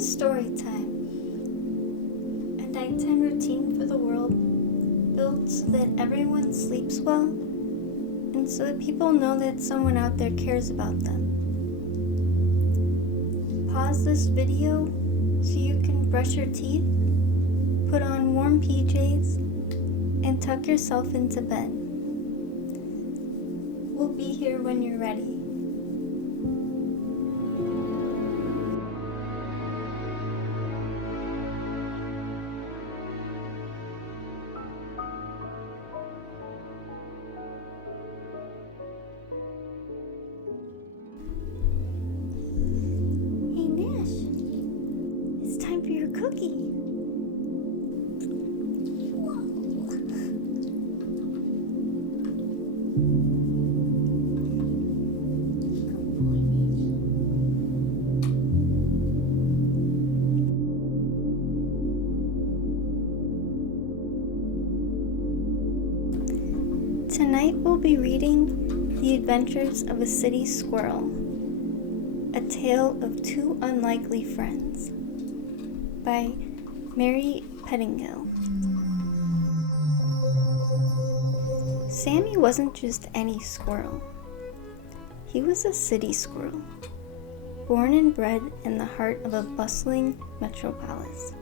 Story time. A nighttime routine for the world, built so that everyone sleeps well and so that people know that someone out there cares about them. Pause this video so you can brush your teeth, put on warm PJs, and tuck yourself into bed. We'll be here when you're ready. Hey Nash, it's time for your cookie. Tonight we'll be reading The Adventures of a City Squirrel, a tale of two unlikely friends, by Mary Pettingell. Sammy wasn't just any squirrel. He was a city squirrel, born and bred in the heart of a bustling metropolis.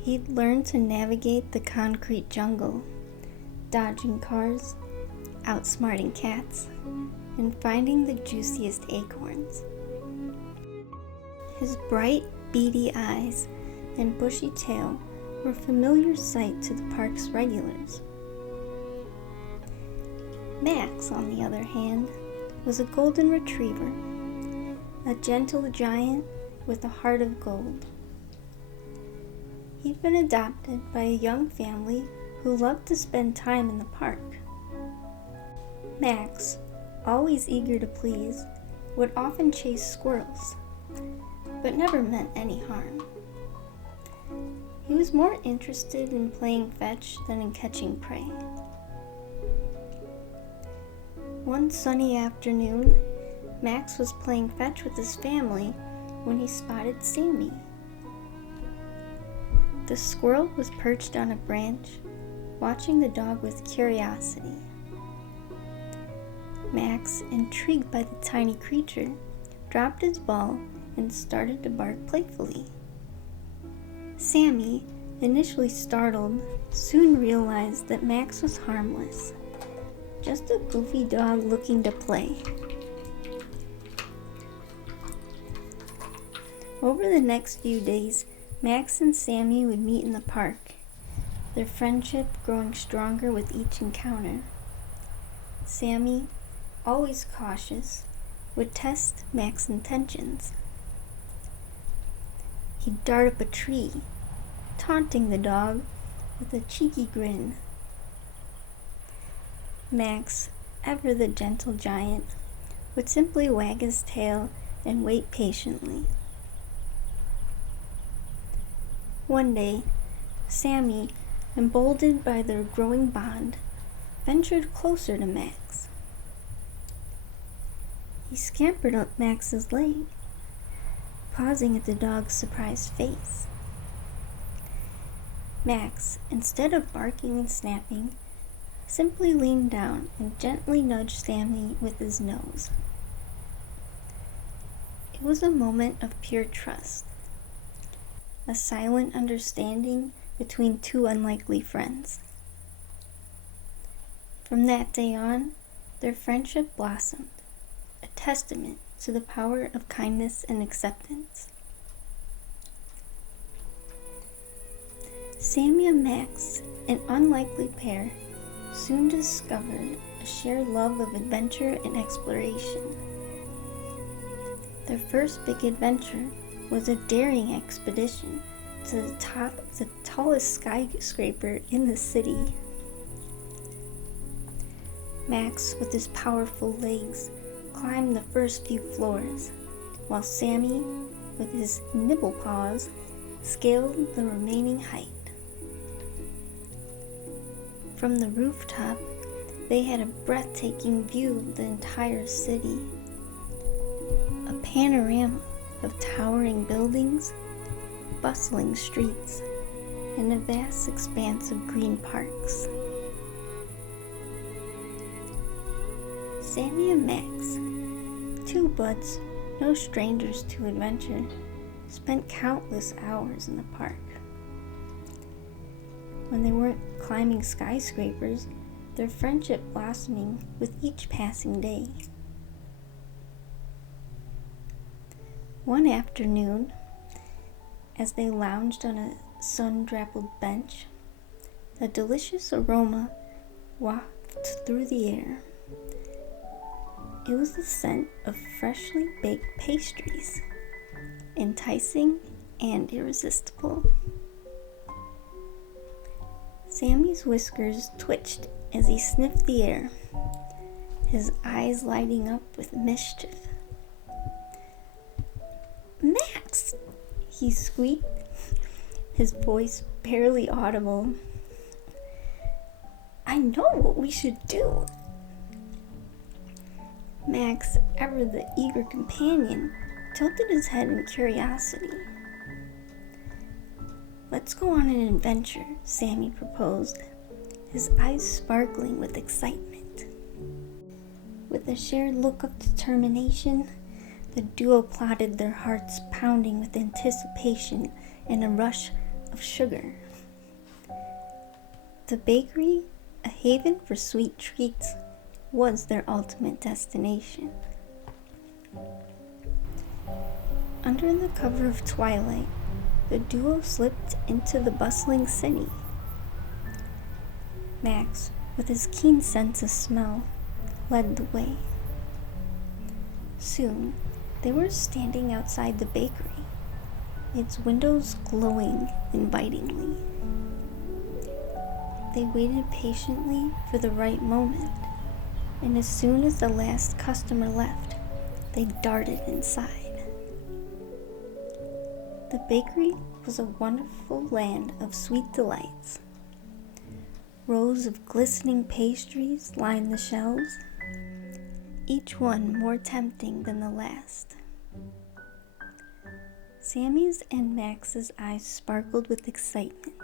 He'd learned to navigate the concrete jungle, dodging cars, outsmarting cats, and finding the juiciest acorns. His bright, beady eyes and bushy tail were a familiar sight to the park's regulars. Max, on the other hand, was a golden retriever, a gentle giant with a heart of gold. He'd been adopted by a young family who loved to spend time in the park. Max, always eager to please, would often chase squirrels, but never meant any harm. He was more interested in playing fetch than in catching prey. One sunny afternoon, Max was playing fetch with his family when he spotted Sammy. The squirrel was perched on a branch, watching the dog with curiosity. Max, intrigued by the tiny creature, dropped his ball and started to bark playfully. Sammy, initially startled, soon realized that Max was harmless, just a goofy dog looking to play. Over the next few days, Max and Sammy would meet in the park, their friendship growing stronger with each encounter. Sammy, always cautious, would test Max's intentions. He'd dart up a tree, taunting the dog with a cheeky grin. Max, ever the gentle giant, would simply wag his tail and wait patiently. One day, Sammy, emboldened by their growing bond, ventured closer to Max. He scampered up Max's leg, pausing at the dog's surprised face. Max, instead of barking and snapping, simply leaned down and gently nudged Sammy with his nose. It was a moment of pure trust, a silent understanding between two unlikely friends. From that day on, their friendship blossomed, a testament to the power of kindness and acceptance. Sammy and Max, an unlikely pair, soon discovered a shared love of adventure and exploration. Their first big adventure was a daring expedition to the top of the tallest skyscraper in the city. Max, with his powerful legs, climbed the first few floors, while Sammy, with his nibble paws, scaled the remaining height. From the rooftop, they had a breathtaking view of the entire city. A panorama of towering buildings, bustling streets, and a vast expanse of green parks. Sammy and Max, two buds, no strangers to adventure, spent countless hours in the park. When they weren't climbing skyscrapers, their friendship blossoming with each passing day. One afternoon, as they lounged on a sun-dappled bench, a delicious aroma wafted through the air. It was the scent of freshly baked pastries, enticing and irresistible. Sammy's whiskers twitched as he sniffed the air, his eyes lighting up with mischief. "Max!" he squeaked, his voice barely audible. "I know what we should do." Max, ever the eager companion, tilted his head in curiosity. "Let's go on an adventure," Sammy proposed, his eyes sparkling with excitement. With a shared look of determination, the duo plotted, their hearts pounding with anticipation and a rush of sugar. The bakery, a haven for sweet treats, was their ultimate destination. Under the cover of twilight, the duo slipped into the bustling city. Max, with his keen sense of smell, led the way. Soon, they were standing outside the bakery, its windows glowing invitingly. They waited patiently for the right moment, and as soon as the last customer left, they darted inside. The bakery was a wonderful land of sweet delights. Rows of glistening pastries lined the shelves, each one more tempting than the last. Sammy's and Max's eyes sparkled with excitement.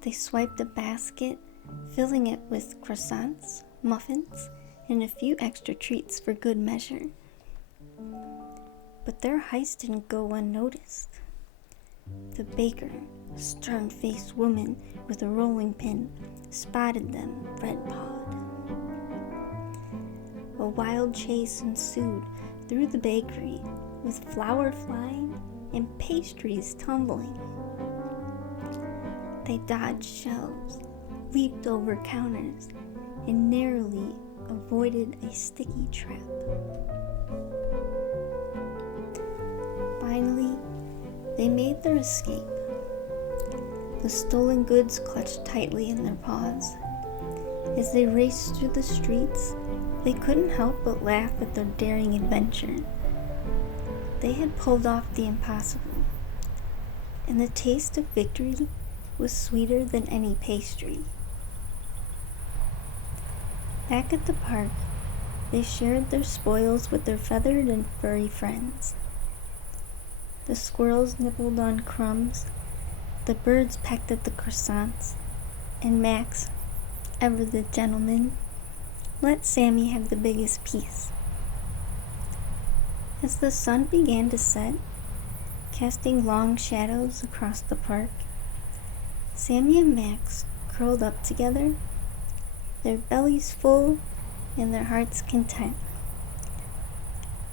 They swiped a basket, filling it with croissants, muffins, and a few extra treats for good measure. But their heist didn't go unnoticed. The baker, a stern-faced woman with a rolling pin, spotted them red-pawed. A wild chase ensued through the bakery, with flour flying and pastries tumbling. They dodged shelves, leaped over counters, and narrowly avoided a sticky trap. Finally, they made their escape. The stolen goods clutched tightly in their paws. As they raced through the streets, they couldn't help but laugh at their daring adventure. They had pulled off the impossible, and the taste of victory was sweeter than any pastry. Back at the park, they shared their spoils with their feathered and furry friends. The squirrels nibbled on crumbs, the birds pecked at the croissants, and Max, ever the gentleman, let Sammy have the biggest piece. As the sun began to set, casting long shadows across the park, Sammy and Max curled up together, their bellies full and their hearts content.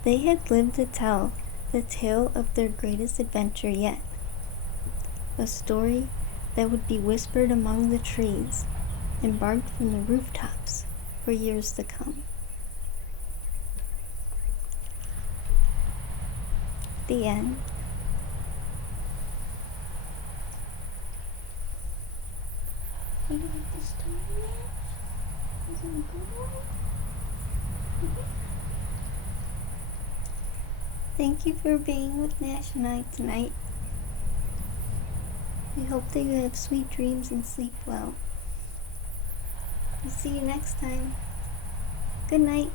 They had lived to tell the tale of their greatest adventure yet, a story that would be whispered among the trees and barked from the rooftops for years to come. The end. You like the story, Nash? Is it a good one? Thank you for being with Nash and I tonight. We hope that you have sweet dreams and sleep well. We'll see you next time. Good night.